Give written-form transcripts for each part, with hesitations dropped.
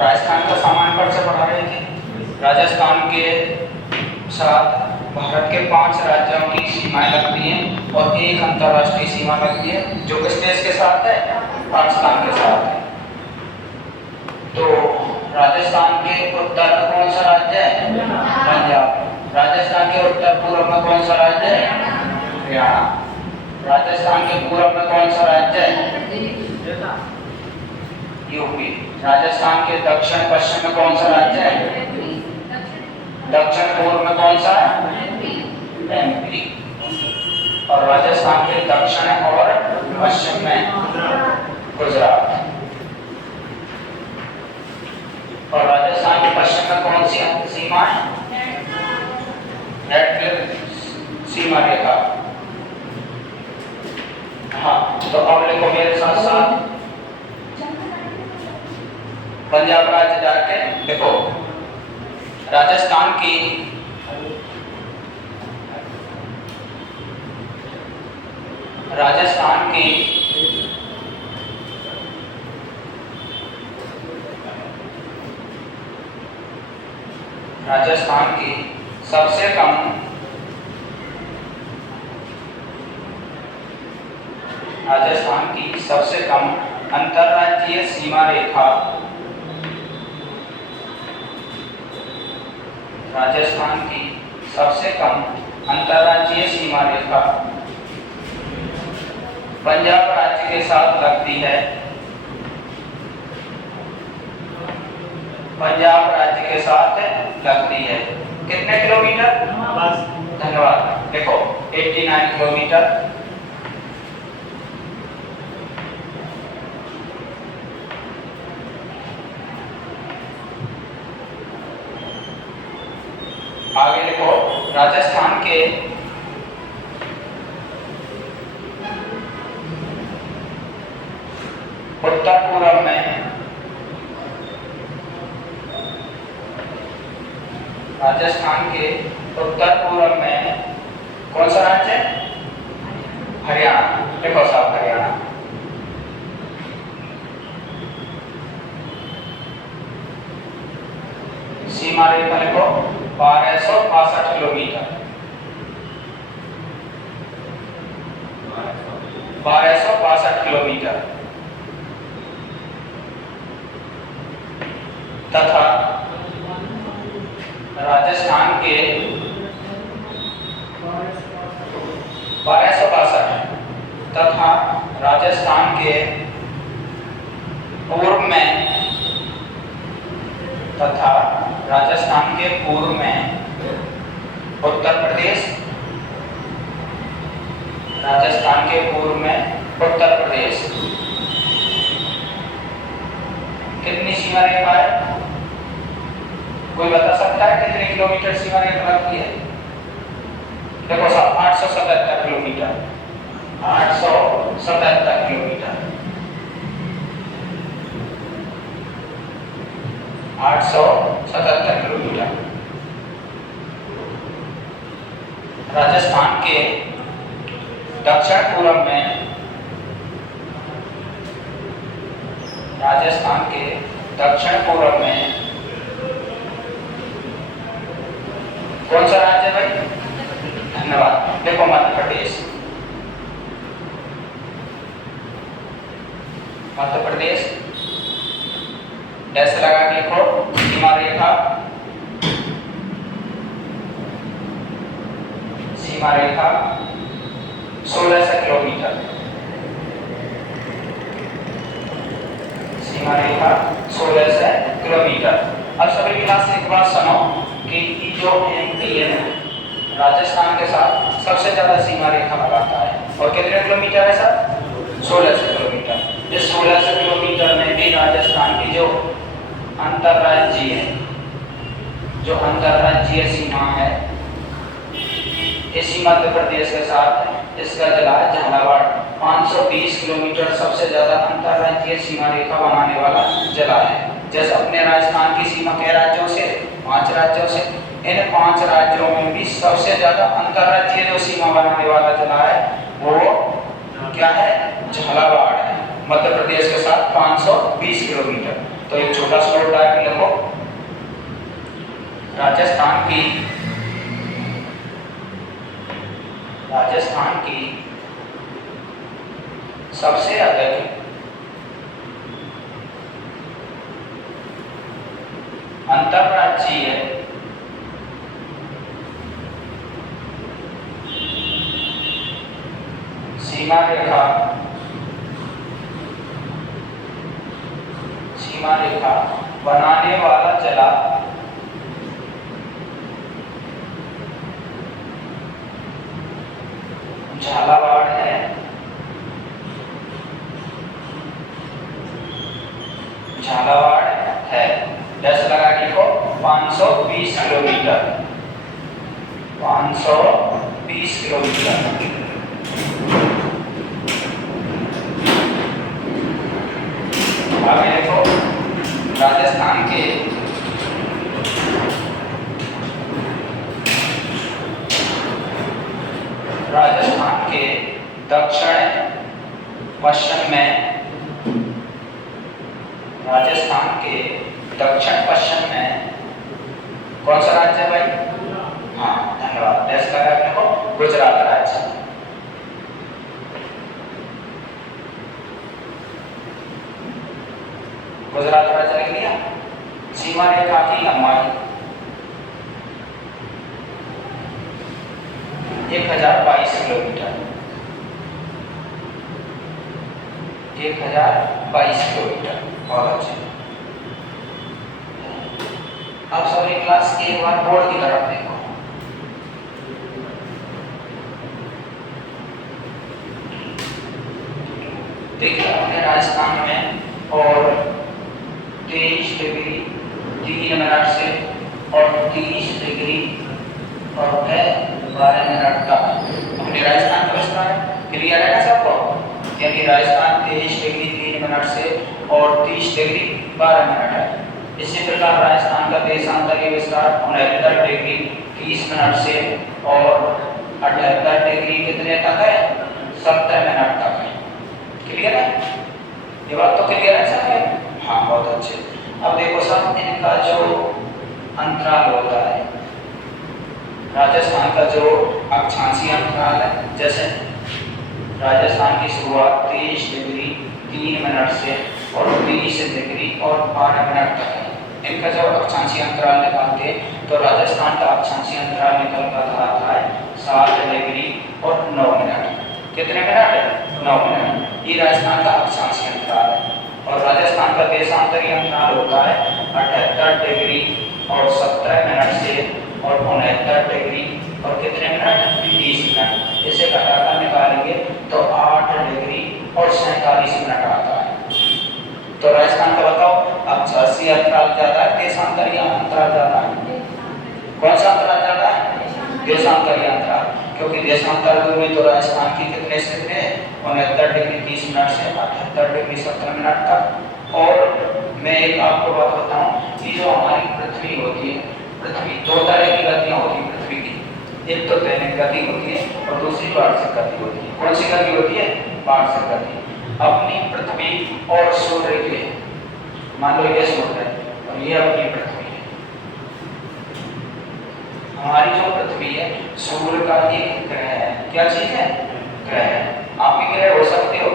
राजस्थान का सामान्य परिचय पढ़ा रहे थे। राजस्थान के साथ भारत के 5 राज्यों की सीमाएं लगती हैं और एक अंतर्राष्ट्रीय सीमा लगती है, जो किस देश के साथ है? पाकिस्तान के साथ है। तो राजस्थान के उत्तर में कौन सा राज्य है? पंजाब। राजस्थान के उत्तर पूर्व में कौन सा राज्य है? हरियाणा। राजस्थान के पूर्व में कौन सा राज्य है? यूपी। राजस्थान के दक्षिण पश्चिम में कौन सा राज्य है? दक्षिण पूर्व में कौन सा है? एमपी। और राजस्थान के दक्षिण और पश्चिम में गुजरात। और राजस्थान के पश्चिम में कौन सी सीमा है? रेड क्लिफ सीमा रेखा। हाँ, तो अब लिखो मेरे साथ साथ पंजाब राज्य जाके देखो। राजस्थान की सबसे कम अंतरराज्यीय सीमा रेखा पंजाब राज्य के साथ लगती है। पंजाब राज्य के साथ लगती है। कितने किलोमीटर? धन्यवाद। देखो 89 किलोमीटर। आगे देखो, राजस्थान के उत्तर पूर्व में कौन सा राज्य है? हरियाणा। देखो साहब, हरियाणा। सीमा रेखा लिखो 1262 किलोमीटर। 1262 किलोमीटर तथा राजस्थान के 1262 तथा राजस्थान के पूर्व में उत्तर प्रदेश। राजस्थान के पूर्व में उत्तर प्रदेश। कितनी सीमा रेखा है? कोई बता सकता है कितने किलोमीटर सीमा रेखा लगती है? देखो साहब, 877 किलोमीटर। 877 किलोमीटर। 877 किलोमीटर। राजस्थान के दक्षिण पूर्व में कौन सा राज्य है भाई? धन्यवाद। देखो मध्य प्रदेश। डैश लगा के लिखो सीमा रेखा 1600 किलोमीटर। सीमा रेखा 1600 किलोमीटर। अब सभी क्लास से एक बात सुनो कि जो एमपी है राजस्थान के साथ सबसे ज्यादा सीमा रेखा लगाता है, और कितने किलोमीटर है सर? 1600 किलोमीटर। इस 1600 किलोमीटर में भी राजस्थान की जो अंतर्राज्यीय सीमा है, इसी मध्य प्रदेश के साथ इसका जिला झालावाड़ 520 किलोमीटर सबसे ज्यादा अंतर्राज्यीय सीमा रेखा बनाने वाला जिला है। जैसे अपने राजस्थान की सीमा के राज्यों से 5 राज्यों से, इन 5 राज्यों में भी सबसे ज्यादा अंतर्राज्यीय जो सीमा बनाने वाला जिला है वो क्या है? झालावाड़ है, मध्य प्रदेश के साथ 520 किलोमीटर। तो एक छोटा स्लोप डायग्राम लिखो। राजस्थान की सबसे अधिक अंतरराज्यीय सीमा रेखा बनाने वाला जिला झालावाड़ है। दस लगा के लिखो 520 किलोमीटर। 520 किलोमीटर। आगे देखो राजस्थान के दक्षिण पश्चिम में कौन सा राज्य है भाई? हाँ धन्यवाद। डैश लगा के लिखो गुजरात राज्य। गुजरात राज्य लिख लिया। सीमा रेखा की लंबाई 1022 किलोमीटर। 1022 किलोमीटर। बहुत अच्छे। अब सभी क्लास एक बार बोर्ड की तरफ देखो। देखिए अपने राजस्थान में और 23 डिग्री 3 मिनट से और 30 डिग्री और 12 मिनट तक अपने राजस्थान का विस्तार क्लियर है ना सबको? यानी राजस्थान 23 डिग्री 3 मिनट से और 30 डिग्री 12 मिनट है। इसी प्रकार राजस्थान का देशांतरीय विस्तार 69 डिग्री 30 मिनट से और 78 डिग्री कितने तक है? 70 मिनट तक है। क्लियर है? ये बात तो क्लियर है सब? हाँ बहुत अच्छे। अब देखो सब इनका जो अंतराल होता है, राजस्थान का जो अक्षांशीय अंतराल है, जैसे राजस्थान की शुरुआत 23 डिग्री 3 मिनट से और 30 डिग्री और 12 मिनट तक है। इनका जब अक्षांशीय अंतराल निकालते हैं तो राजस्थान का अक्षांशीय अंतराल निकल कर आता है 7 डिग्री और 9 मिनट। कितने मिनट? 9 मिनट। ये राजस्थान का अक्षांशीय अंतराल है। और राजस्थान का देशांतरीय अंतराल होता है 78 डिग्री और 17 मिनट से और 69 डिग्री और कितने मिनट? 30 मिनट। इसे घटाकर निकालेंगे तो 8 डिग्री और 47 मिनट आता है। तो राजस्थान का बताओ अक्षांशीय अंतराल ज्यादा है, देशांतरीय अंतराल ज्यादा है? कौन सा अंतराल ज्यादा है? देशांतरीय अंतराल। क्योंकि देशांतरीय में तो राजस्थान की कितने से कितने? 69 डिग्री 30 मिनट से 78 डिग्री 17 मिनट तक। और मैं एक आपको बात बताऊं कि जो हमारी पृथ्वी होती है, पृथ्वी 2 तरह की गतियां होती है पृथ्वी की। एक तो दैनिक गति होती है और दूसरी वार्षिक गति होती है। कौन सी गति होती है? वार्षिक गति। अपनी पृथ्वी और सूर्य के, मान लो ये सूर्य है और ये अपनी पृथ्वी है। हमारी जो पृथ्वी है सूर्य का एक ग्रह है। क्या चीज है? ग्रह है। आप भी ग्रह हो सकते हो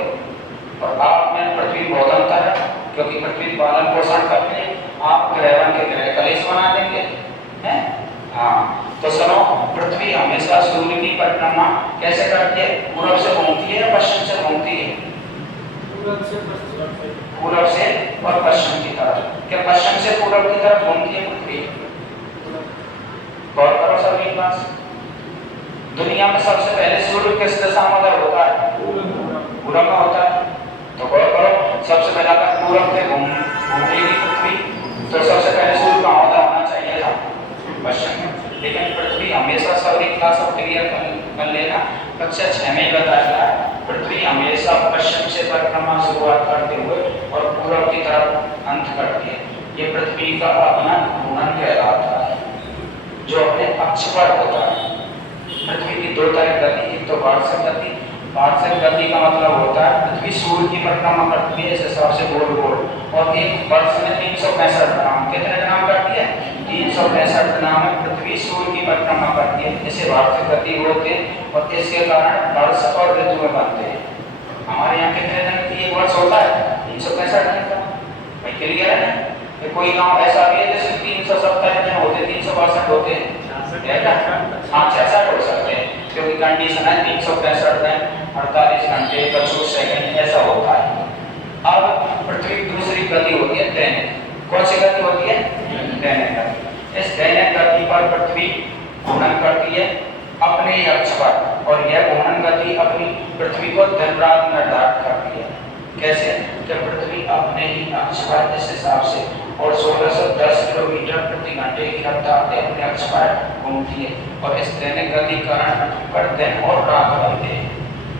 और आप में पृथ्वी बहुत अंतर है, क्योंकि पृथ्वी पालन पोषण करते हैं। आप ग्रहण के ग्रह कलेश बना देंगे हैं? हाँ तो सुनो, पृथ्वी हमेशा सूर्य की परिक्रमा कैसे करती है? पूर्व से घूमती है या पश्चिम से घूमती है? पूर्व से और पश्चिम की तरफ। क्या पश्चिम से पूर्व की तरफ घूमती है पृथ्वी? गौर करो सभी क्लास। दुनिया में सबसे पहले सूर्य किस दिशा में होता है? पूर्व में होता है। तो गौर करो, सबसे पहले अगर पूर्व में घूमेगी पृथ्वी तो सबसे पहले सूर्य कहाँ होना चाहिए था? पश्चिम में। लेकिन पृथ्वी हमेशा सभी क्लास ऑफ क्लियर कर लेना, कक्षा 6 में बताया गया पृथ्वी हमेशा पश्चिम से परिक्रमा शुरुआत करते हुए और पूर्व की तरफ अंत करती है। ये पृथ्वी का अपना घूर्णन कहलाता है जो अपने अक्ष पर होता है। पृथ्वी की 2 तरह गति, एक तो वार्षिक गति वार्षिक गति का मतलब होता है पृथ्वी सूर्य की परिक्रमा करती है इस हिसाब से गोल गोल, और एक वर्ष में 365 दिनांक, कितने दिनांक करती है? 365 दिनांक में पृथ्वी सूर्य की परिक्रमा करती है, इसे वार्षिक गति बोलते हैं। और इसके कारण वर्ष और ऋतु में बनते हैं। हमारे यहाँ कितने दिन की एक वर्ष होता है? 365 दिन का। भाई क्लियर है ना? कोई गांव ऐसा भी है जैसे 370 दिन होते, 362 होते हैं, हाँ 66 हो सकते हैं, क्योंकि कंडीशन है 365 दिन 48 घंटे 25 सेकंड ऐसा होता है। अब पृथ्वी की दूसरी गति होती है दैनिक। कौन सी गति होती है? दैनिक गति। इस दैनिक गति पर पृथ्वी घूर्णन करती है अपने ही अक्ष पर, और यह घूर्णन गति अपनी पृथ्वी को दिन रात निर्धारित करती है। कैसे? जब पृथ्वी अपने ही अक्ष पर इस हिसाब से और 1610 किलोमीटर प्रति घंटे की रफ्तार से अपने अक्ष पर घूमती है, और इस दैनिक गति के कारण पृथ्वी पर दिन और रात बनते हैं।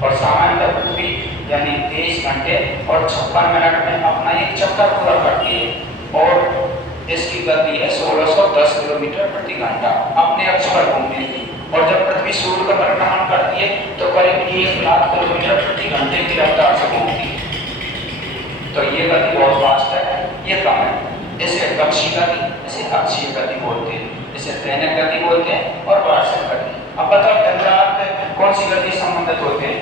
और सामान्य पृथ्वी यानी 23 घंटे और 56 मिनट में अपना एक चक्कर पूरा करती है, और इसकी गति है 1610 किलोमीटर प्रति घंटा अपने अक्ष पर घूमने की। और जब पृथ्वी सूर्य का परिक्रमा करती है तो करीब 1 लाख किलोमीटर प्रति घंटे की रफ्तार से घूमती है। तो ये गति बहुत फास्ट है, ये कम है। इसे कक्षीय गति, इसे अक्षीय गति बोलते हैं, इसे दैनिक गति बोलते हैं और वार्षिक गति। अब बताओ दिन रात कौन सी गति संबंधित होते हैं?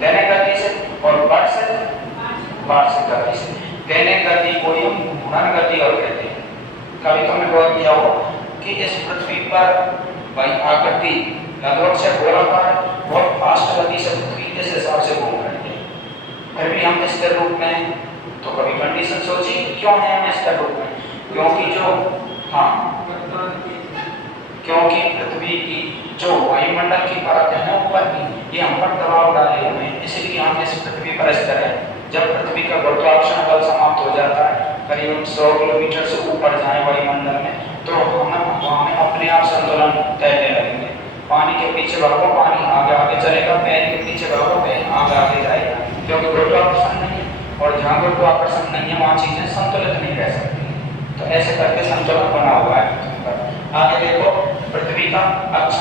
दैनिक गति से, और वार्षिक गति से। दैनिक गति को हम घूर्णन गति और कहते हैं। कभी तुमने गौर किया हो कि इस पृथ्वी पर भाई आकृति लगभग से गोलाकार बहुत फास्ट गति से पृथ्वी इस हिसाब से घूम रही है, फिर भी हम स्थिर रूप में हैं। तो कभी कंडीशन सोची क्यों है हम स्थिर रूप में? क्योंकि क्योंकि पृथ्वी की जो वायुमंडल की परत है ना ऊपर की, ये हम पर दबाव डाले हुए हैं, इसलिए हम इस पृथ्वी पर स्थिर है। जब पृथ्वी का गुरुत्वाकर्षण बल समाप्त हो जाता है, करीब 100 किलोमीटर से ऊपर जाए वायुमंडल में, तो हमें अपने आप संतुलन तैरने लगेंगे। पानी के पीछे भागो, पानी आगे आगे चलेगा, पैर के पीछे भागो, पैर आगे आगे जाएगा, क्योंकि गुरुत्वाकर्षण नहीं है। और जहाँ गुरुत्वाकर्षण नहीं है वहाँ चीजें संतुलित नहीं रह सकती। तो ऐसे करके संतुलन बना हुआ है। आगे देखो, पृथ्वी का अक्ष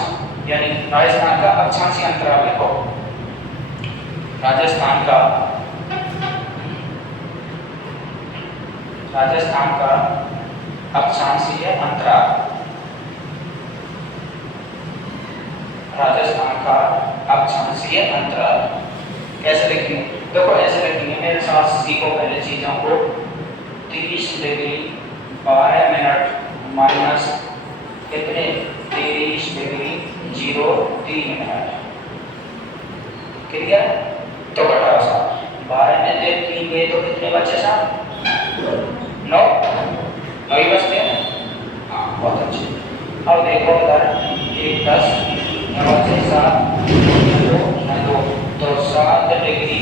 यानी राजस्थान का अक्षांशीय अंतराल देखो। राजस्थान का अक्षांशीय अंतराल, राजस्थान का अक्षांशीय अंतराल कैसे लिखेंगे? देखो ऐसे लिखेंगे, मेरे साथ सीखो पहले चीजों को। 30 डिग्री 12 मिनट माइनस कितने? 23 डिग्री 03 मिनट। क्लियर? तो घटाओ साहब, 12 में से 3 गए तो कितने बचे साहब? 9 ही बचते हैं। हाँ बहुत अच्छे। अब देखो इधर 1 10 9 से 7 2 तो 7 डिग्री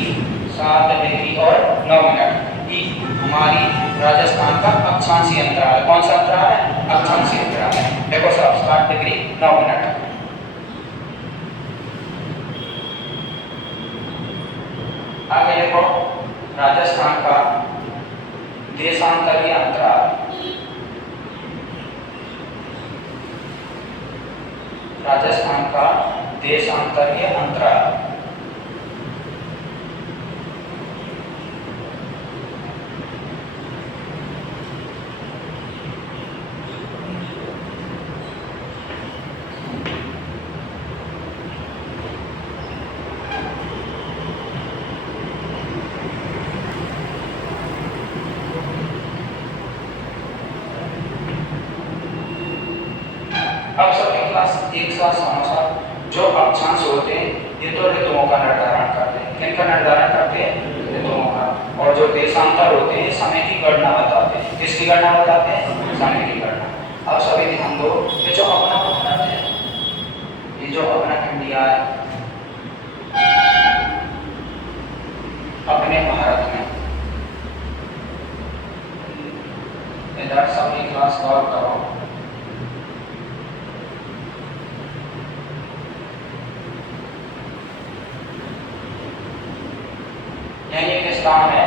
और 9 मिनट। ये हमारी राजस्थान का अक्षांशीय अंतराल। कौन सा अंतराल है? अक्षांशीय अंतराल है। देखो साहब 7 डिग्री 9 मिनट। आगे देखो, राजस्थान का देशांतरीय अंतराल, राजस्थान का देशांतरीय अंतराल। अब सभी क्लास एक साथ समझा। जो अक्षांश होते हैं ये तो ऋतुओं का निर्धारण करते हैं। किनका निर्धारण करते हैं? ऋतुओं का। और जो देशांतर होते हैं समय की गणना बताते हैं। किसकी गणना बताते हैं? समय की गणना। अब सभी ध्यान दो, ये जो अपना भारत है, ये जो अपना इंडिया है, अपने भारत में इधर सभी क्लास गौर करो। यही एक स्थान है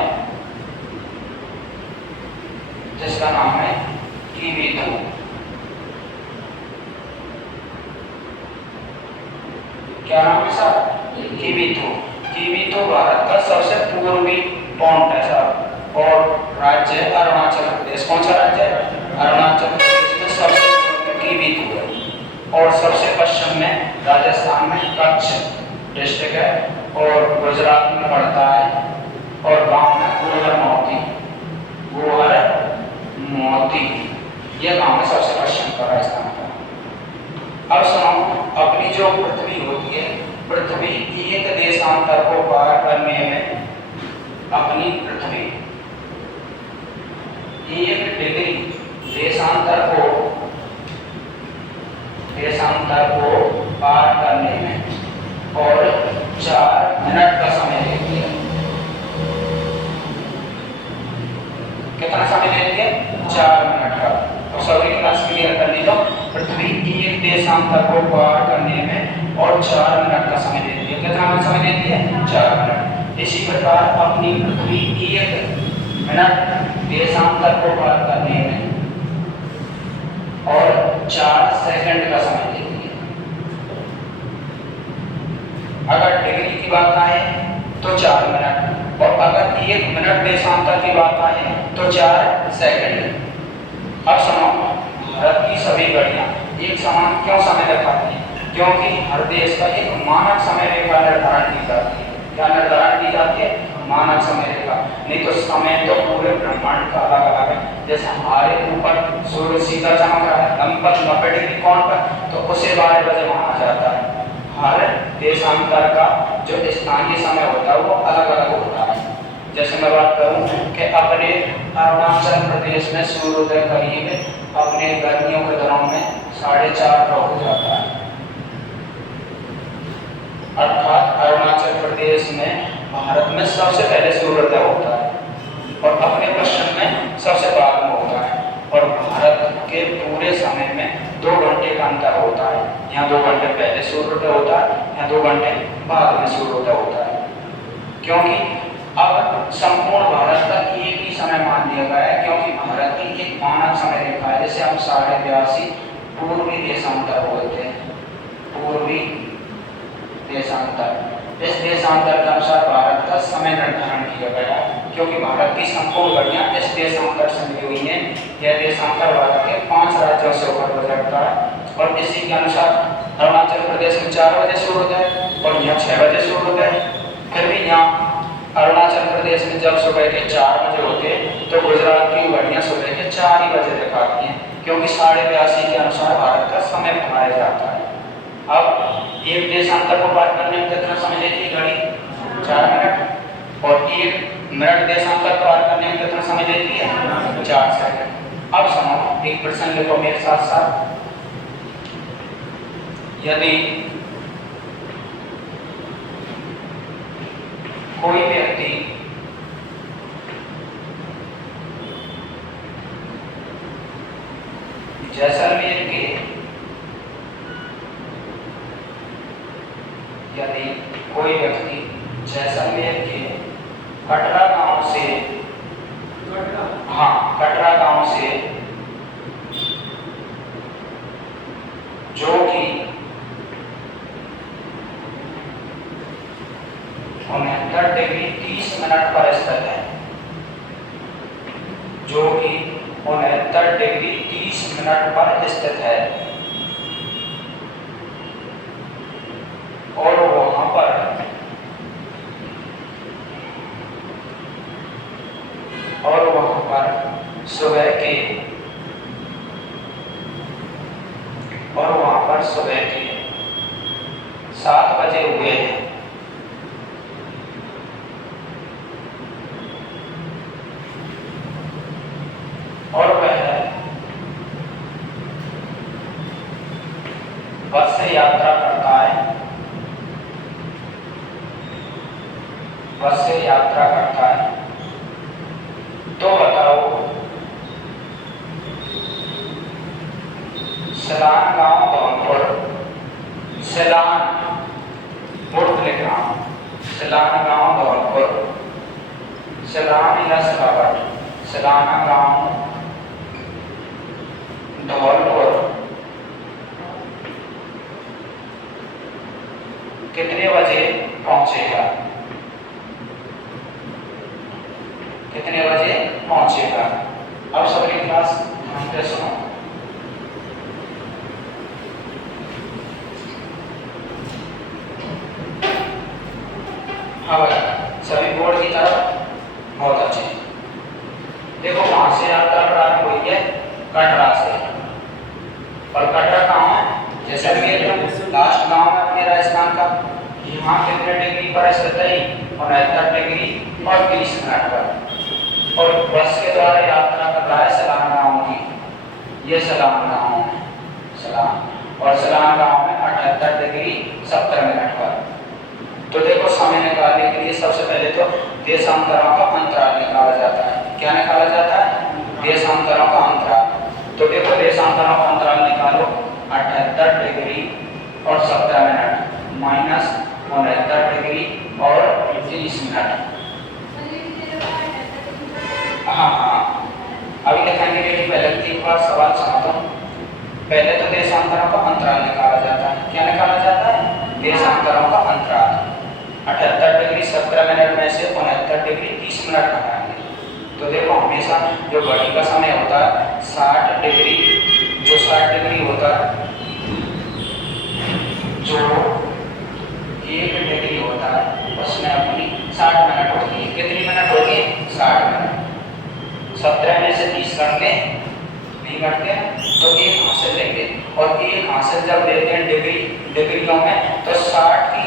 जिसका नाम है कीवीतू। क्या नाम है सर? कीवीतो। कीवीतो भारत का सबसे पूर्वी पॉइंट है साहब। और राज्य है अरुणाचल प्रदेश। कौन सा राज्य है? अरुणाचल प्रदेश में सबसे पूर्व में कीवीतो है। और सबसे पश्चिम में राजस्थान में कच्छ डिस्ट्रिक्ट है। और गुजरात में पड़ता है। और गांव में गोहर मोती। गोहर मोती ये गांव है सबसे पश्चिम का राजस्थान का। अब सुनो, अपनी जो पृथ्वी होती है, पृथ्वी एक देशांतर को पार करने में अपनी पृथ्वी 1 डिग्री देशांतर को पार करने में और 4 मिनट का समय लेती है। कितना समय लेती है? 4 मिनट का। तो सभी क्लास क्लियर कर ली। तो पृथ्वी एक देशांतर को पार करने में और 4 मिनट का समय लेती है। कितना समय लेती है? 4 मिनट। इसी प्रकार अपनी पृथ्वी 1 मिनट देशांतर को पार करने में और 4 सेकंड का समय लेती है। अगर डिग्री की बात आए तो 4 मिनट, और अगर 1 मिनट देशांतर की बात आए तो 4 सेकंड। अब सुनो, भारत की सभी घड़ियां एक समान क्यों समय दिखाती हैं? क्योंकि हर देश का एक मानक समय रेखा निर्धारण की जाती है। क्या निर्धारण की जाती है? मानक समय रेखा। नहीं तो समय तो पूरे ब्रह्मांड का अलग अलग है। जैसे हमारे ऊपर सूर्य सीधा चमक रहा है 90 डिग्री कोण पर, तो उसे 12 बजे माना जाता है। हर देशांतर का जो स्थानीय समय होता है वो अलग अलग होता है। जैसे मैं बात करूं कि अपने अरुणाचल प्रदेश में सूर्योदय करीब अपने गर्मियों के दिनों में 4:30 हो जाता है। अर्थात अरुणाचल प्रदेश में भारत में सबसे पहले सूर्योदय होता है और अपने पश्चिम में सबसे बाद में होता है। और भारत के पूरे समय में 2 घंटे का अंतर होता है। यहाँ 2 घंटे पहले सूर्योदय होता है, यहाँ 2 घंटे बाद में सूर्योदय होता है। क्योंकि अब संपूर्ण भारत का एक ही समय मान लिया गया है, क्योंकि भारत की एक मानक समय रेखा है। जैसे हम 82.5 पूर्वी देशांतर बोलते हैं। पूर्वी देशांतर, इस देशांतर के अनुसार भारत का समय निर्धारण किया गया है। क्योंकि भारत की संपूर्ण घड़ियां इस देशांतर से मिली हुई हैं। यह देशांतर भारत के 5 राज्यों से होकर गुजरता है। और इसी के अनुसार अरुणाचल प्रदेश में 4 बजे सूर्योदय और यहाँ 6 बजे सूर्योदय। फिर भी यहाँ अरुणाचल प्रदेश में जब सुबह के 4 बजे होते तो गुजरात की घड़ियां सुबह के 4 ही बजे दिखाती हैं। क्योंकि 82.5 के अनुसार भारत का समय बनाया जाता है। अब एक देशांतर को पार करने में कितना समय लेती है घड़ी? 4 मिनट। और 1 मिनट देशांतर पार करने में कितना समय लेती है? 4 सेकंड। अब सुनो, एक प्रश्न लिखो मेरे साथ साथ। यदि कोई व्यक्ति जैसलमेर के कटरा गांव से जो कि 69 डिग्री 30 मिनट पर स्थित है, जो कि 69 डिग्री 30 मिनट पर स्थित है और वहां पर सुबह के 7 बजे हुए हैं। और वह बस से यात्रा करता है, तो बताओ सिलान गांव धौलपुर, सिलान गांव धौलपुर, सिलान या सिलावट, सिलाना गांव धौलपुर कितने बजे पहुंचेगा, कितने बजे पहुंचेगा। अब सभी क्लास ध्यान से सुनो। हाँ भाई, सभी बोर्ड की तरफ बहुत अच्छे। देखो वहां से यात्रा प्रारंभ हुई है कटरा से, और कटरा कहाँ है, जैसे कि लास्ट गांव है अपने राजस्थान का। यहाँ कितने डिग्री पर स्थित है, 69 डिग्री और 30 मिनट पर। और बस के द्वारा यात्रा कर रहा है सलाम गांव की, ये सलाम गांव है, सलाम, और सलाम गांव में 78 डिग्री 70 मिनट पर। तो देखो समय निकालने के लिए सबसे पहले तो देशांतरों का अंतराल निकाला जाता है। क्या निकाला जाता है, देशांतरों का अंतराल। तो देखो देशांतरों का अंतराल निकालो, 78 डिग्री और 70 मिनट माइनस 69 डिग्री और 30 मिनट। हाँ, अभी लिखेंगे, लेकिन पहले एक बार सवाल समझो। पहले तो देशांतरों का अंतराल निकाला जाता है। क्या निकाला जाता है, देशांतरों का अंतराल। 78 डिग्री 70 मिनट में से 69 डिग्री 30 मिनट घटाएंगे। तो देखो हमेशा जो घड़ी का समय होता है 60 डिग्री, जो 60 डिग्री होता है, जो 1 डिग्री होता है उसमें अपनी 60 मिनट होती है। कितनी मिनट होती है, 60 मिनट। 17 में से 30 करके नहीं करते तो 1 हासिल लेंगे, और 1 हासिल जब लेते हैं डिग्रियों में तो 60 की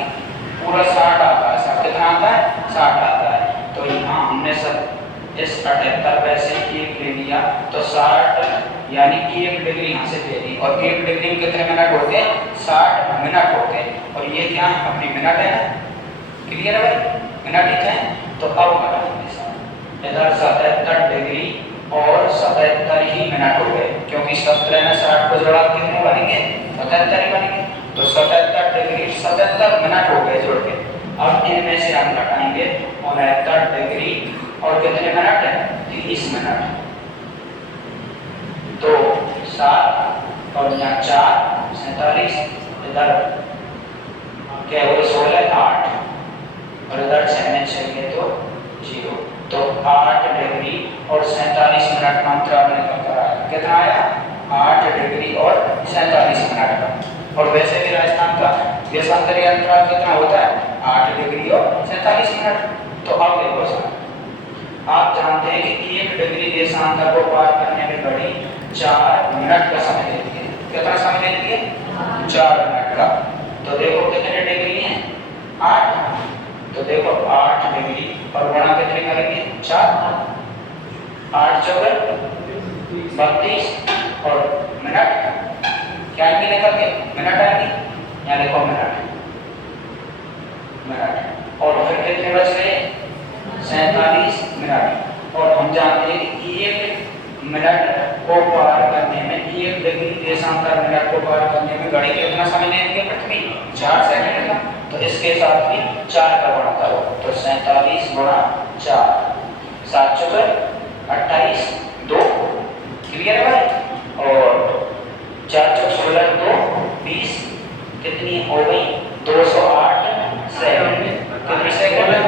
पूरा 60 आता है। 60 कितना आता है, 60 आता है। तो यहाँ हमने सब इस 78 में से 1 ले लिया तो 60 यानी 1 डिग्री यहाँ से ले ली, और 1 डिग्री में कितने मिनट होते हैं, 60 मिनट होते हैं। और ये क्या है, अपनी मिनट है ना, क्लियर है भाई, मिनट ही है। तो अब घटाएंगे इधर 77 डिग्री और 77 ही मिनट हो गए, क्योंकि 17 में 60 को जोड़ा कितने बनेंगे, 77 ही बनेंगे। तो 77 डिग्री 77 मिनट हो गए जोड़ के। अब इनमें से हम घटाएंगे 69 डिग्री और कितने मिनट है, 30 मिनट। तो 7 और यहाँ 4 47, इधर क्या हुए 16 8, और इधर 6 में 6 गए तो 0। तो 8 डिग्री और 47 मिनट का अंतराल निकल कर आया। कितना आया, 8 डिग्री और 47 मिनट का। और वैसे भी राजस्थान का देशांतरीय अंतराल कितना होता है, 8 डिग्री और 47 मिनट। तो अब देखो सर, आप जानते हैं कि 1 डिग्री देशांतर को पार करने में घड़ी 4 मिनट का समय लेती है। कितना समय लेती है, 4 मिनट का। तो देखो कितने डिग्री हैं, 8। तो देखो 8 डिग्री और गुणा कितने करेंगे, 4। 8 चौके 32 और मिनट क्या आएंगे निकल के, मिनट आएंगे। यहाँ देखो मिनट, और फिर कितने बच गए, 47 मिनट। और हम जानते हैं कि 1 मिनट को पार करने में, 1 डिग्री देशांतर मिनट को पार करने में घड़ी कितना समय लेंगे, पृथ्वी 4 सेकंड का। तो इसके साथ भी 4 का गुणा करो, तो 47 गुणा 4, 7 चौके 28, 2, क्लियर है भाई। और 4 चौक 16, 2 20, कितनी हो गई, 208 सेकंड। कितनी सेकंड है,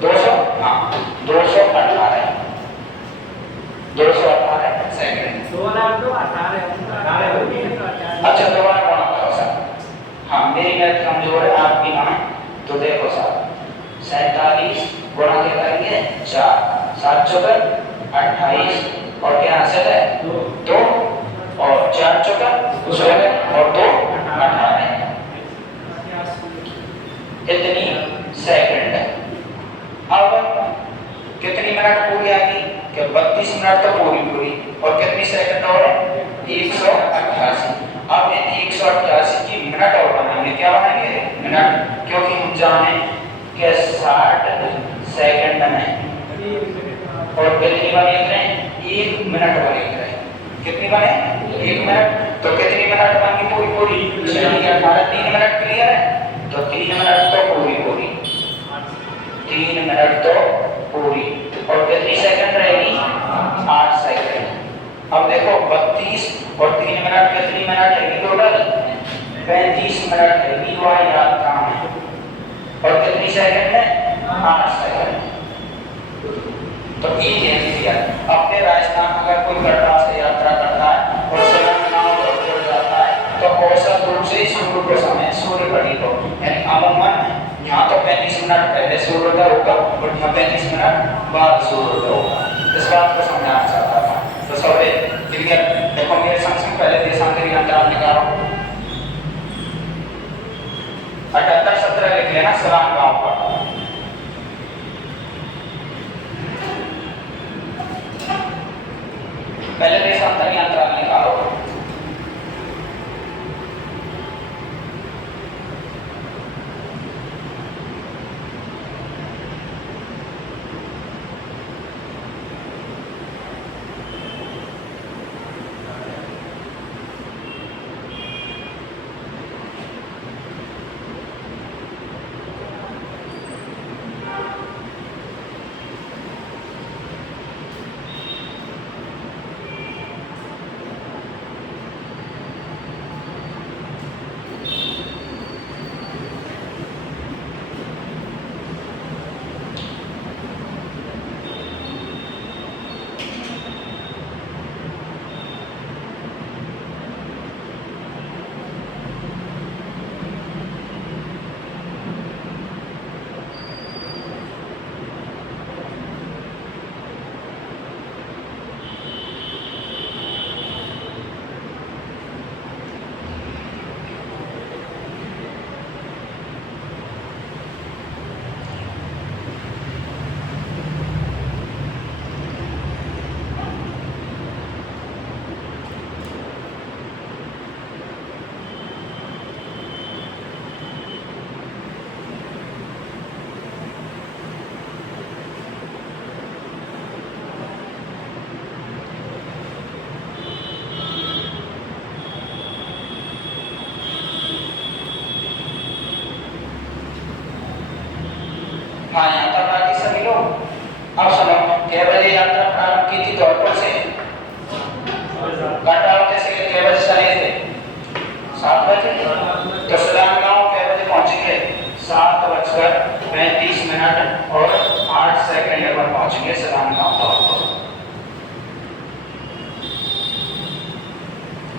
200, हाँ 218 सेकंड। अच्छा दोबारा गुणा करो सर, हाँ मेरी मैथ कमजोर है आपकी ना। तो देखो सर 47 गुणा क्या करेंगे, 4, 7 चौके 28, और क्या हासिल है, 2, और 4 चौके 16 और 2 18, इतनी सेकंड है। अब कितनी मिनट पूरी आ गई, क्या 32 मिनट तो पूरी, और कितनी सेकंड और है, 188। अब इन 188 की मिनट और बनाएंगे, क्या बनाएंगे, मिनट, क्योंकि हम जाने कि 60 सेकंड में और कितनी बार लिख रहे हैं, 1 मिनट बार लिख रहे हैं। कितनी बने, 1 मिनट। तो कितनी मिनट बनेगी पूरी, 18, 3 मिनट क्लियर है। तो 3 मिनट तो पूरी, 3 मिनट तो पूरी, और कितनी सेकंड रहेगी, 8 सेकंड। अब देखो 32 और 3 मिनट कितनी मिनट है टोटल, 35 मिनट है। वह यात्रा में सेकंड है 8 सेकंड। तो ई ध्यान दिया, अपने राजस्थान अगर कोई कटरा से यात्रा करता है और सलामगांव जुड़ जाता है तो औसत रूप से सूर्य को समय सूर्य घड़ी को यानी अमूमन यहाँ तो 35 मिनट पहले सूर्योदय होगा और यहाँ 35 मिनट बाद सूर्योदय होगा। इस बात को समझाना चाहता था। तो सौरे क्लियर देखो मेरे संग पहले देशांतरी अंतराल निकालो 78-17 लिख लेना सलामगांव का। पहले देशांतरी अंतराल निकालो। हाँ यहाँ तक बाकी सभी लोग। अब सुनो कै बजे यात्रा प्रारंभ की थी धौलपुर से? कटरा से कै बजे चले थे? 7 बजे। तो सलामगांव कै बजे पहुंचेंगे? 7:35 और 8 सेकंड पर पहुंचेंगे सलामगांव धौलपुर।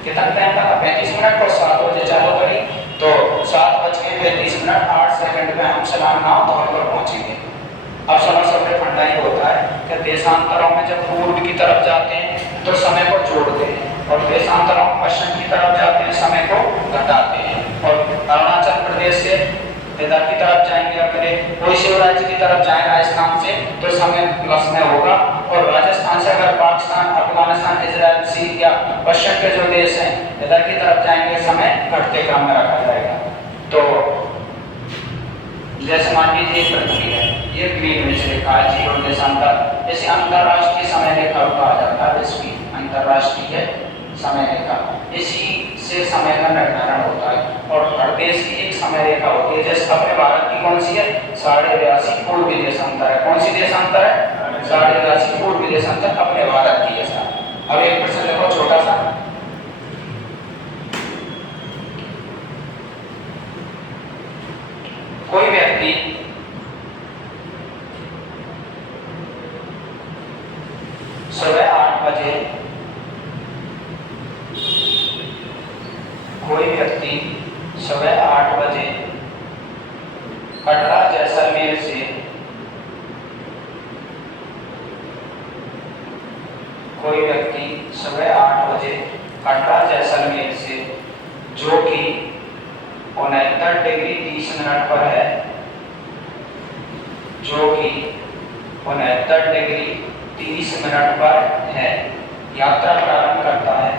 कितना टाइम लगा? 35 मिनट को 7 बजे चालू करी तो 7:35 8 सेकंड में हम सलामगांव धौलपुर पहुंचेंगे। अब सुनो सबसे फंडा ही होता है कि देशांतरों में जब पूर्व की तरफ जाते हैं तो समय को जोड़ते हैं और देशांतरों में पश्चिम की तरफ जाते हैं समय को घटाते हैं। और अरुणाचल प्रदेश से इधर की तरफ जाएंगे अपने कोई से राज्य की तरफ जाए राजस्थान से तो समय प्लस में होगा और राजस्थान से अगर पाकिस्तान अफगानिस्तान इजराइल सीरिया पश्चिम के जो देश हैं इधर की तरफ जाएंगे समय घटते क्रम में रखा जाएगा। तो जैसे मान लीजिए पृथ्वी है ये ग्रीन विच रेखा है जीरो देशांतर, इसे अंतरराष्ट्रीय समय रेखा कहा जाता है। इसकी अंतरराष्ट्रीय समय रेखा, इसी से समय का निर्धारण होता है और हर देश की एक समय रेखा होती है। जैसे अपने भारत की कौन सी है? 82.5 पूर्वी देशांतर है। कौन सी देशांतर है? 82.5 पूर्वी देशांतर अपने भारत की है। अब एक प्रश्न देखो छोटा सा, कोई व्यक्ति सुबह 8 बजे कटरा जैसलमेर से कोई व्यक्ति सुबह 8 बजे कटरा जैसलमेर से जो कि 69 डिग्री 30 मिनट पर है, जो कि 69 डिग्री 30 मिनट पर है, यात्रा प्रारंभ करता है।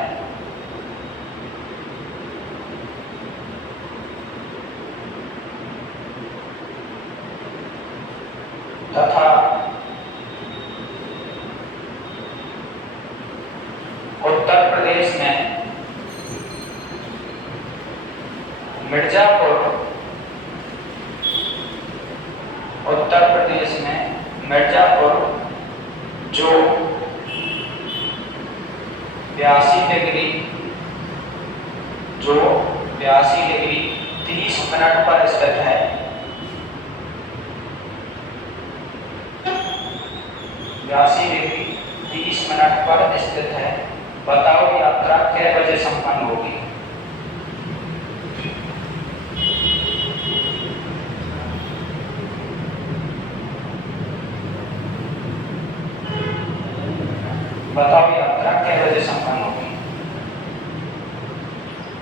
तथा उत्तर प्रदेश में मिर्जापुर, उत्तर प्रदेश में मिर्जापुर जो 82 डिग्री 30 मिनट पर स्थित है, 82 डिग्री 30 मिनट पर स्थित है। बताओ यात्रा कै बजे संपन्न होगी। बताओ यात्रा कै बजे संपन्न होगी।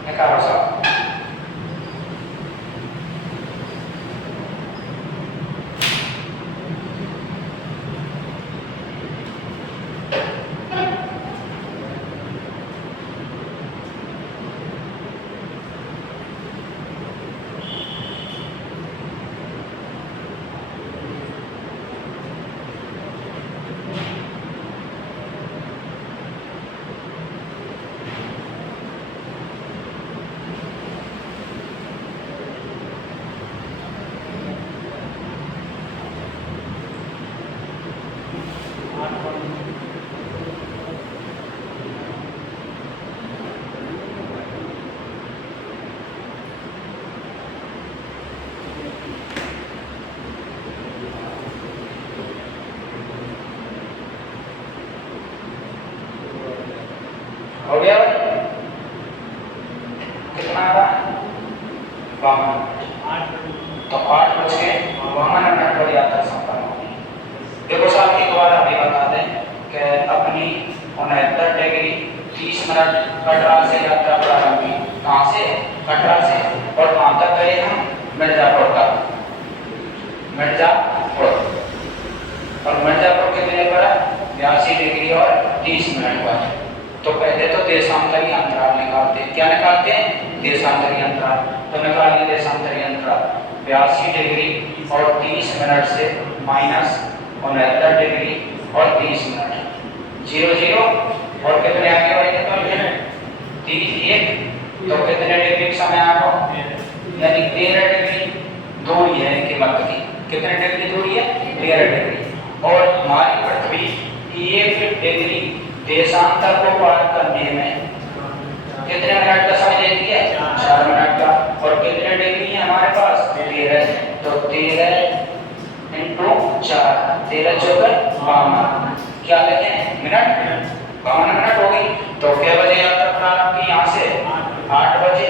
निकालो साहब। हो गया भाई? कितना आ रहा है? 52। तो 8 बज के 52 मिनट पर यात्रा संपन्न होगी। देखो साहब एक बार अभी बता दें कि अपनी 69 डिग्री 30 मिनट कटरा से यात्रा प्रारंभ की। कहाँ से? कटरा से। और कहाँ तक गए हम? मिर्जापुर तक। मिर्जापुर। और मिर्जापुर कितने पर? 82 डिग्री और 30 मिनट पर। तो पहले तो देशांतरी अंतराल निकालते हैं। क्या निकालते हैं? देशांतरी अंतराल। तो निकालिए देशांतरी अंतराल। 82 डिग्री और 30 मिनट से माइनस 69 डिग्री और 30 मिनट 0 0 और कितने आगे बढ़ेंगे तो 31 तो कितने डिग्री का समय आएगा? यानी 13 डिग्री दूरी है इनके मध्य की। कितने डिग्री दूरी है? 13 डिग्री। और हमारी पृथ्वी 1 डिग्री देशांतर को पार करने में कितने मिनट का समय लेती है? 4 मिनट का। और कितने डिग्री है हमारे पास? 13। तो 13 × 4 13 चौके 52। क्या लिखें? मिनट। 52 मिनट हो गई। तो क्या बजे यात्रा प्रारंभ की? यहाँ से 8 बजे।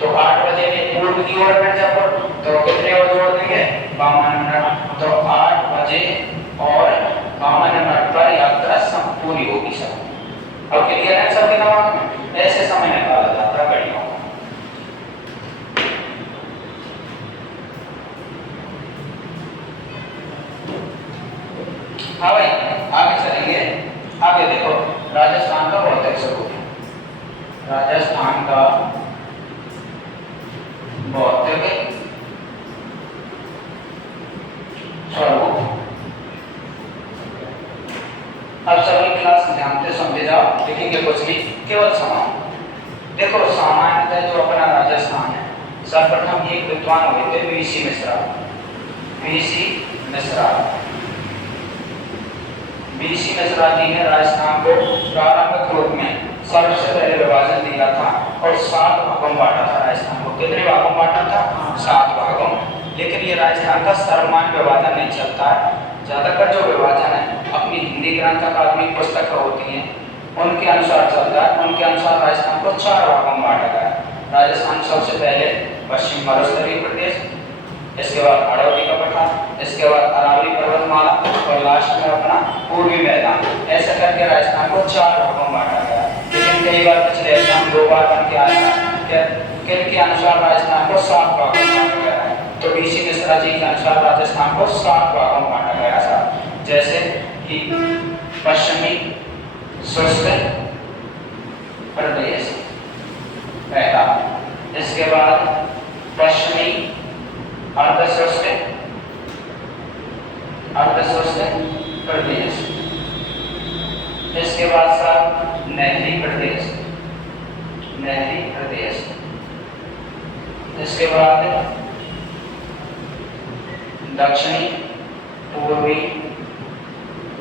तो 8 बजे में पूर्व की ओर मिर्जापुर। तो कितने और जोड़ देंगे? 52 मिनट। तो 8 बजे और 52 मिनट पर यात्रा पूरी होगी सब। अब क्लियर है सबके दिमाग में? ऐसे समय निकाला जाता है घड़ियों का। हाँ भाई आगे चलेंगे। आगे देखो राजस्थान का भौतिक स्वरूप। राजस्थान का भौतिक स्वरूप। अब सभी क्लास ध्यान से समझे जाओ। लिखेंगे कुछ भी, केवल समान। देखो सामान्यतः जो अपना राजस्थान है, सर्वप्रथम एक विद्वान हुए थे वीसी मिश्रा। वीसी मिश्रा जी ने राजस्थान को प्रारंभिक रूप में सबसे पहले विभाजन दिया था और 7 भागों में बांटा था राजस्थान को। कितने भागों में बांटा था? 7 भागों। लेकिन ये राजस्थान का सर्वमान्य विभाजन नहीं चलता है। ज्यादातर जो विभाजन है अपनी हिंदी ग्रंथ अकादमिक पुस्तक होती हैं उनके अनुसार चलता है। उनके अनुसार राजस्थान को 4 भागों में बांटा गया। राजस्थान सबसे पहले पश्चिम मरुस्थलीय प्रदेश, इसके बाद हाड़ौती का पठार, इसके बाद अरावली पर्वतमाला और लास्ट में अपना पूर्वी मैदान। ऐसा करके राजस्थान को 4 भागों में बांटा गया। लेकिन कई बार पिछले एग्जाम 2 बार बन के आया किन के अनुसार राजस्थान को 7 भागों में बांटा गया है। तो वीसी मिश्रा जी के अनुसार राजस्थान को 7 भागों में बांटा गया था। जैसे कि पश्चिमी शुष्क प्रदेश पहला, इसके बाद पश्चिमी अर्धशुष्क प्रदेश, इसके बाद साहब नहरी प्रदेश, इसके बाद दक्षिणी पूर्वी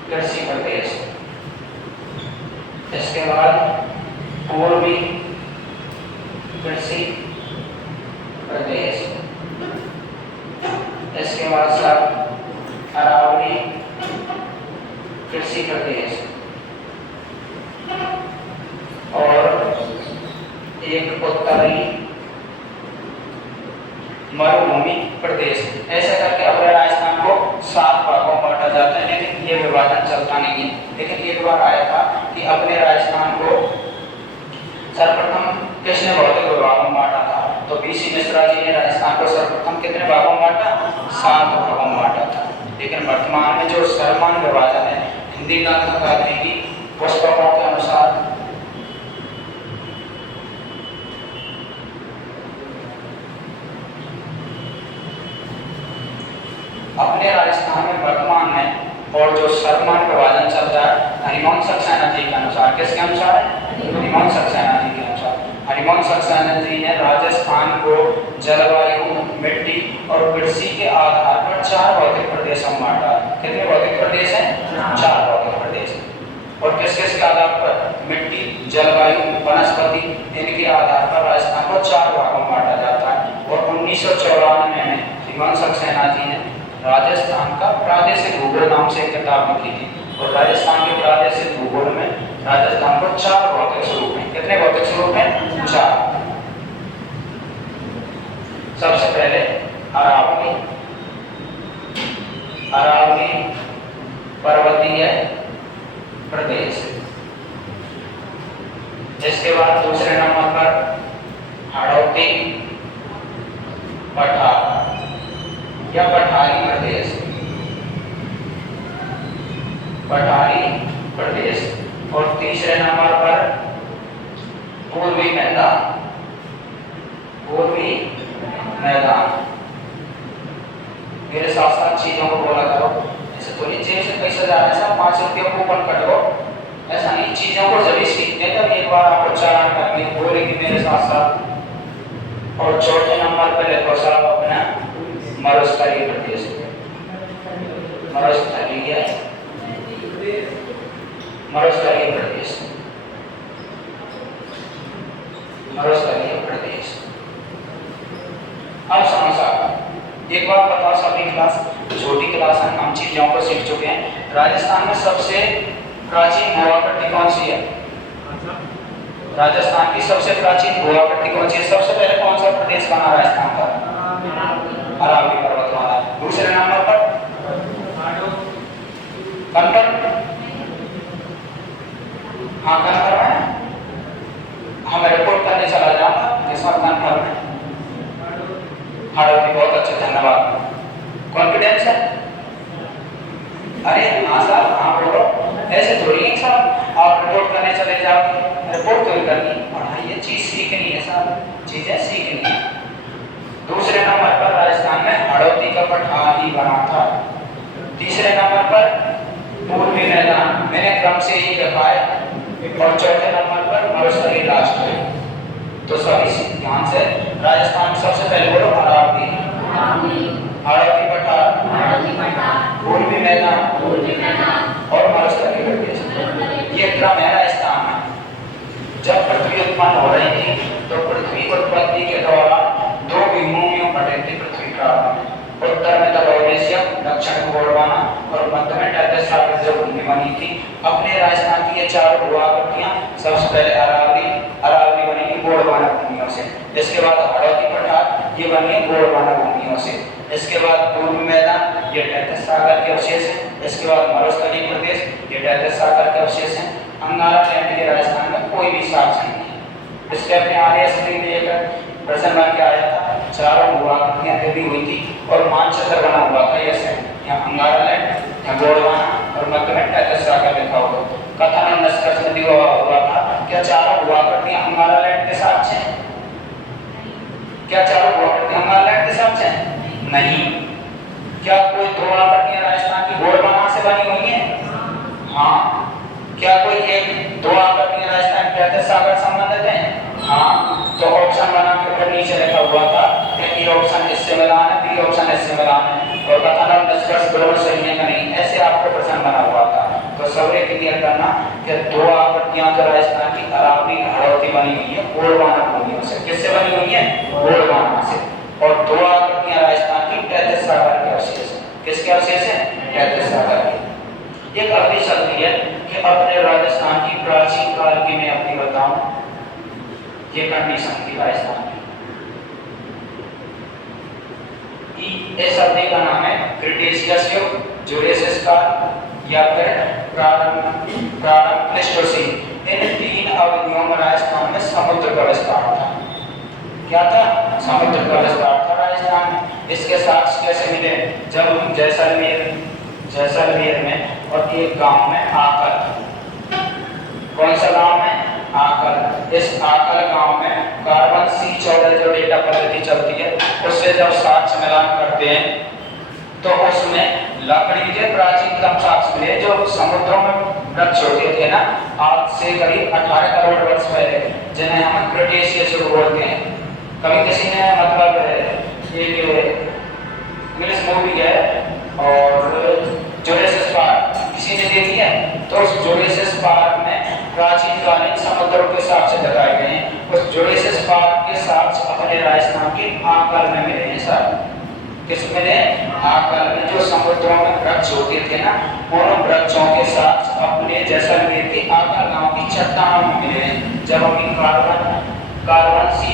कृषि प्रदेश, इसके बाद पूर्वी कृषि प्रदेश, इसके बाद साहब अरावली प्रदेश और एक उत्तरी मरुभूमि प्रदेश। ऐसा करके अब राजस्थान को 7 भागों में बांटा जाता है, लेकिन ये विभाजन चलता नहीं है। लेकिन एक बार आया था कि अपने राजस्थान को सर्वप्रथम किसने भौतिक विभागों में बांटा था? तो BC मिश्रा जी ने राजस्थान को सर्वप्रथम कितने भागों में बांटा? 7 भागों में बांटा था। लेकिन वर्तमान में जो समान विभाजन है हिंदी ग्रंथ अकादमी की पुस्तकों के अनुसार अपने राजस्थान में वर्तमान में और जो सर्वमान विभाजन चल रहा है हरिवंश सक्सेना जी के अनुसार, किसके अनुसार है? हरिवंश सक्सेना जी के अनुसार। हरिवंश सक्सेना जी ने राजस्थान को जलवायु, मिट्टी और कृषि के आधार पर 4 भौतिक प्रदेशों में बांटा। कितने भौतिक प्रदेश हैं? 4 भौतिक प्रदेश। और किस किस के आधार पर? मिट्टी, जलवायु, वनस्पति, इनके आधार पर राजस्थान को 4 भागों में बांटा जाता है। और 1994 में हरिवंश सक्सेना जी ने राजस्थान का प्रादेशिक भूगोल नाम से एक किताब लिखी थी। और राजस्थान के प्रादेशिक भूगोल में राजस्थान को 4 भौतिक स्वरूप हैं। कितने भौतिक स्वरूप हैं? 4। सबसे पहले अरावली, अरावली पर्वतीय प्रदेश। इसके बाद दूसरे नंबर पर हाड़ौती पठार या पठारी प्रदेश, पठारी प्रदेश। और तीसरे नंबर पर पूर्वी मैदान, पूर्वी मैदान। मेरे साथ साथ चीजों को बोला करो, ऐसे तो नहीं जेब से पैसा जा रहा है सब 5 रुपये कूपन कट लो, ऐसा नहीं। चीजों को जब सीखते हैं तब एक बार आप उच्चारण करके बोलेगी मेरे साथ साथ। और चौथे नंबर पर लिखो साहब अपना मरुस्थलीय प्रदेश, मरुस्थलीय, मरुस्थलीय प्रदेश, मरुस्थलीय प्रदेश। अब समझा, एक बार बता सभी क्लास, छोटी क्लास है, हम चीजों को सीख चुके हैं। राजस्थान में सबसे प्राचीन भूआकृति कौन सी है? राजस्थान की सबसे प्राचीन भूआकृति कौन सी है? सबसे पहले कौन सा प्रदेश बना राजस्थान का? अरावली पर्वतमाला। दूसरे नंबर पर कनकन, हाँ कनकन में हम रिपोर्ट करने चला जाऊंगा इस वक्त कनकन में। हाड़ौती, बहुत अच्छे, धन्यवाद। कॉन्फिडेंस है? अरे हाँ साहब, हाँ बोलो, ऐसे थोड़ी है साहब आप रिपोर्ट करने चले जाओगे। रिपोर्ट तो ही करनी, पढ़ाई ये चीज सीखनी है साहब, चीजें सीखनी है। दूसरे नंबर पर राजस्थान में हाड़ौती का पठार ही बना था। तीसरे नंबर पर पूर्वी मैदान, मैंने क्रम से ही रखा है। और चौथे नंबर पर मरुस्थलीय राष्ट्र। तो सभी ध्यान से, राजस्थान में सबसे पहले बोलो अरावली, हाड़ौती पठार, पूर्वी मैदान और मरुस्थलीय प्रदेश। ये क्रम है राजस्थान में। जब पृथ्वी उत्पन्न हो रही थी तो पृथ्वी उत्पत्ति के दौरान 2 भूमियों पर रहती पृथ्वी प्रारंभ में। उत्तर में तबौलेशिया, दक्षिण में गोंडवाना और मध्य में टैथिस सागर जो भूमि बनी थी। अपने राजस्थान की ये 4 भूआकृतियां, सबसे पहले अरावली, अरावली बनी गोंडवाना भूमियों से। इसके बाद हाड़ौती पठार, ये बनी गोंडवाना भूमियों से। इसके बाद पूर्वी मैदान, ये टैथिस सागर के अवशेष है। इसके बाद मरुस्थलीय प्रदेश, ये टैथिस सागर के अवशेष है। अंगारा लैंड के राजस्थान में कोई भी साक्ष्य नहीं है। इसके अपने आर्यश्री में एक प्रश्न बन के आया था, 4 भूआकृतियां तभी हुई थी और मानचित्र बना हुआ था। ऐसे यहाँ अंगारा लैंड, यहाँ गोंडवाना और मध्य में टैथिस सागर लिखा हुआ। कथन और निष्कर्ष में दिया हुआ था, क्या 4 भूआकृतियां अंगारा लैंड के साक्ष्य हैं? क्या 4 भूआकृतियां अंगारा लैंड के साक्ष्य हैं? नहीं। क्या कोई 2 आकृतियां राजस्थान की गोंडवाना से बनी हुई है? हाँ। क्या कोई 2 आकृतियां राजस्थान के टैथिस सागर संबंधित है? हाँ। तो ऑप्शन बना के ऊपर नीचे लिखा हुआ था कि ए ऑप्शन इससे मिलान है, बी ऑप्शन इससे मिलान है, और कथन और निष्कर्ष दोनों सही है कि नहीं, ऐसे आपको प्रश्न बना हुआ था। तो सबने क्लियर करना कि 2 आकृतियां जो राजस्थान की अरावली, हाड़ौती बनी हुई है गोंडवाना भूमियों से। किससे बनी हुई है? गोंडवाना से। और 2 आकृतियां राजस्थान की टैथिस सागर के अवशेष। किसके अवशेष हैं? टैथिस सागर के। एक अगली शक्ति है कि अपने राजस्थान की प्राचीन काल की मैं अपनी बताऊं, ये कंडीशन थी राजस्थान की। इस अवधि का नाम है क्रिटेशियस युग, जुरेसियस काल या फिर प्रारंभ प्लेस्टोसीन। इन तीन अवधियों में राजस्थान में समुद्र का विस्तार था। क्या था? समुद्र का विस्तार था राजस्थान में। इसके साक्ष्य कैसे मिले? जब हम जैसलमेर में और एक गांव में आकल, कौन सा गांव में? आकल। इस आकल गांव में कार्बन 14 जो डेटा पद्धति चलती है उससे जब साक्ष्य मिलान करते हैं तो उसमें लकड़ी के प्राचीनतम साक्ष्य मिले जो समुद्रों में वृक्ष होते थे ना, आज से करीब 18 करोड़ वर्ष पहले, जिन्हें हम क्रिटेशियस युग बोलते हैं। कभी किसी ने मतलब एक इंग्लिश मूवी है और जुरेसियस पार्क किसी ने देखी है, तो उस जुरेसियस पार्क में प्राचीन कालीन समुद्रों के साक्ष्य दिखाए गए हैं। उस जुरेसियस पार्क के साक्ष्य अपने राजस्थान के आकल में मिले हैं सर। किस मिले? आकल में जो समुद्रों में वृक्ष होते थे ना, उन वृक्षों के साक्ष्य अपने जैसलमेर के आकल गांव की चट्टानों में मिले हैं। जब हम कार्बन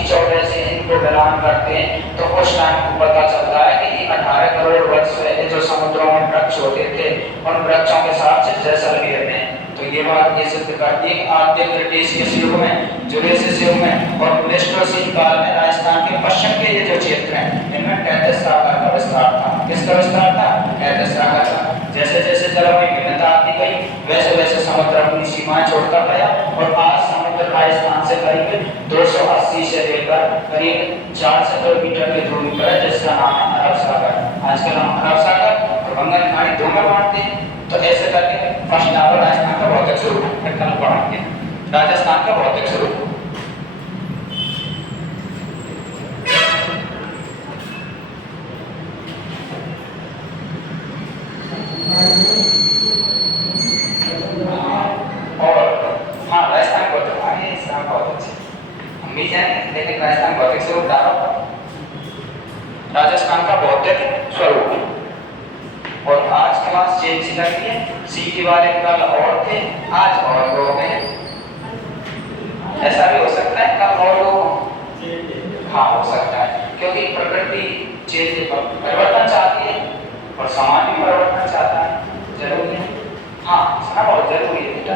14 से इनको मिलान करते हैं तो उस टाइम को पता चलता है कि 18 करोड़ वर्ष पहले जो समुद्रों में वृक्ष होते थे उन वृक्षों के साथ जैसलमेर में। तो ये बात ये सिद्ध करती है कि आद्य क्रिटेशियस युग में, जुरेसियस युग में और प्लेस्टोसीन काल में राजस्थान के पश्चिम के ये जो क्षेत्र हैं इनमें 33 आकार का विस्तार था। किसका विस्तार था? 33 आकार का। जैसे जैसे जलवायु भिन्नता आती गई वैसे वैसे समुद्र अपनी सीमाएं छोड़ता गया और आज समुद्र राजस्थान से करीब 280 से लेकर करीब 400 किलोमीटर की दूरी पर है, जिसका नाम है अरब सागर। आजकल हम अरब सागर और बंगाल की खाड़ी दो में बांटते हैं। तो ऐसे करके फर्स्ट नाम राजस्थान का भौतिक स्वरूप, फिर कल पढ़ेंगे राजस्थान का भौतिक स्वरूप। लेकिन राजस्थान भौतिक स्वरूप डालो, राजस्थान का भौतिक स्वरूप। और आज क्लास चेंज लगी है, सीटी वाले कल और थे आज और लोग हैं। ऐसा भी हो सकता है कल और लोग, हाँ हो सकता है, क्योंकि प्रकृति चेंज परिवर्तन चाहती है और समाज भी परिवर्तन चाहता है। जरूरी है, हाँ सुना, बहुत जरूरी है बेटा।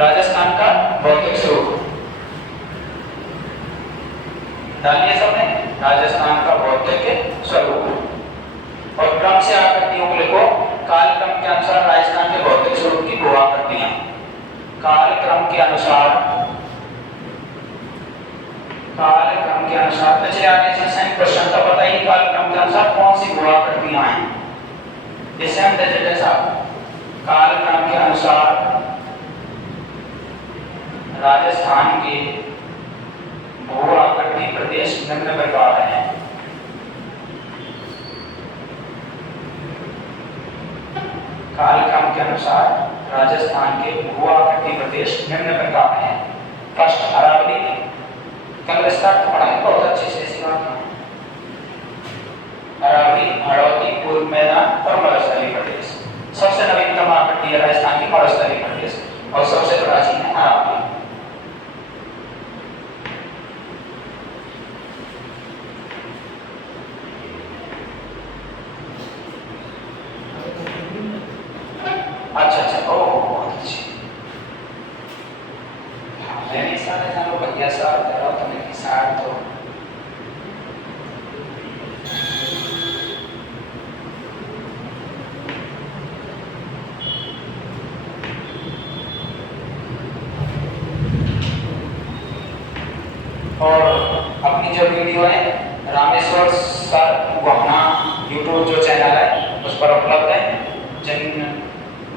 राजस्थान का भौतिक स्वरूप डालिए सबने, राजस्थान का भौतिक स्वरूप। और क्रम से आकृतियों को लिखो। कालक्रम के अनुसार राजस्थान के भौतिक स्वरूप की भू आकृतियां, कालक्रम के अनुसार पिछले आगे से क्वेश्चन का पता ही कालक्रम के अनुसार कौन सी भू आकृतियां हैं, जैसे हम देखते साहब। कालक्रम के अनुसार राजस्थान के भू आकृति प्रदेश निम्न प्रकार हैं। कालक्रम के अनुसार राजस्थान के भू आकृति प्रदेश निम्न प्रकार हैं। फर्स्ट अरावली, कल विस्तार तो पढ़ाएंगे बहुत अच्छे से, ऐसी बात नहीं। अरावली, हाड़ौती, पूर्व मैदान और मरुस्थलीय प्रदेश। सबसे नवीनतम आकृति है राजस्थान की मरुस्थलीय प्रदेश और सबसे प्राचीन है अरावली। अच्छा, ओ बहुत अच्छी। हाँ मैं भी सारे जानो बढ़िया साल करो तो मैं साल तो और अपनी जो वीडियो है रामेश्वर सर गुहाना यूट्यूब जो चैनल है उस पर उपलब्ध है।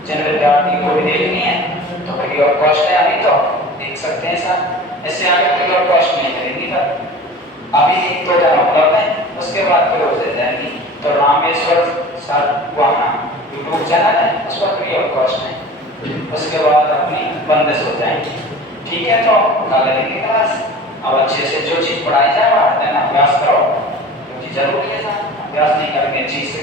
जिन विद्यार्थी को भी देखनी है तो फ्री ऑफ कॉस्ट है, अभी तो देख सकते हैं सर। इससे आगे फ्री ऑफ कॉस्ट नहीं करेंगी पर अभी तो जब उपलब्ध है उसके बाद फिर हो जाएगी। तो Rameshwar sir Gohana YouTube channel है उस पर फ्री ऑफ कॉस्ट है, उसके बाद अपनी बंदिश हो जाएगी। ठीक है, तो कल लेंगे क्लास। अब अच्छे से जो चीज पढ़ाई जाए वह देना अभ्यास करो, क्योंकि जरूरी है सर, अभ्यास नहीं करेंगे चीज से